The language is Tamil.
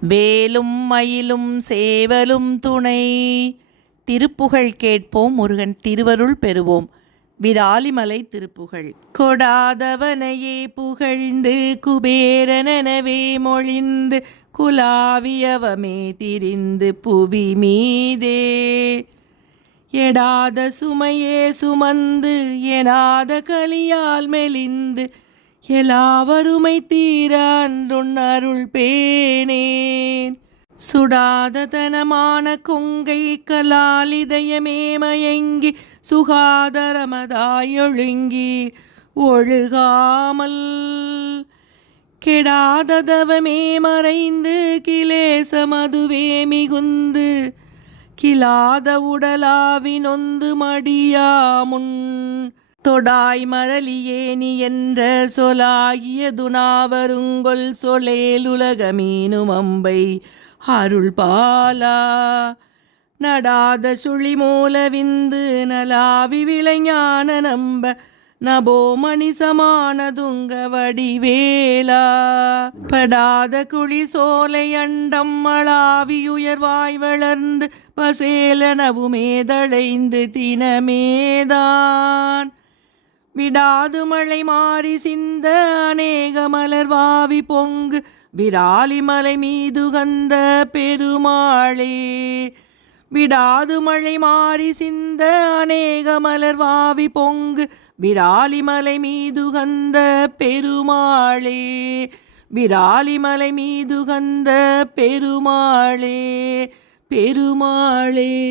வேலும் மயிலும் சேவலும் துணை. திருப்புகழ் கேட்போம், முருகன் திருவருள் பெறுவோம். விராலிமலை திருப்புகழ். கொடாதவனையே புகழ்ந்து குபேரனெனவே மொழிந்து குலாவியவமே திரிந்து புவி மீதே. எடாத சுமையே சுமந்து எனாத கலியால் மெலிந்து எல்லாவருமை தீர அன்றுன் அருள் பேணேன். சுடாத தனமான கொங்கை கலாலிதயமே மயங்கி சுகாதரமதாயொழுங்கி ஒழுகாமல் கெடாததவமே மறைந்து கிலேசமதுவே மிகுந்து கிலாத உடலாவி நொந்து மடியாமுன் தொடாய் மரலியேனி என்ற சொலாகிய துணாவருங்கொல் சொலேலுலக மீனும் அம்பை அருள் பாலா. நடாத சுழி மூலவிந்து நலாவி விளைஞான நம்ப நபோமணி சமான துங்க வடிவேலா. படாத குழி சோலை அண்டம் மளாவியுயர்வாய் வளர்ந்து பசேலனவுமேதழைந்து தினமேதான் விடாது மழை மாறி சிந்த அநேக மலர்வாவி பொங்கு விராலிமலை மீதுகந்த பெருமாளே. விடாது மழை மாறி சிந்த அநேக மலர்வாவி பொங்கு விராலிமலை மீதுகந்த பெருமாளே. விராலிமலை மீதுகந்த பெருமாளே பெருமாளே.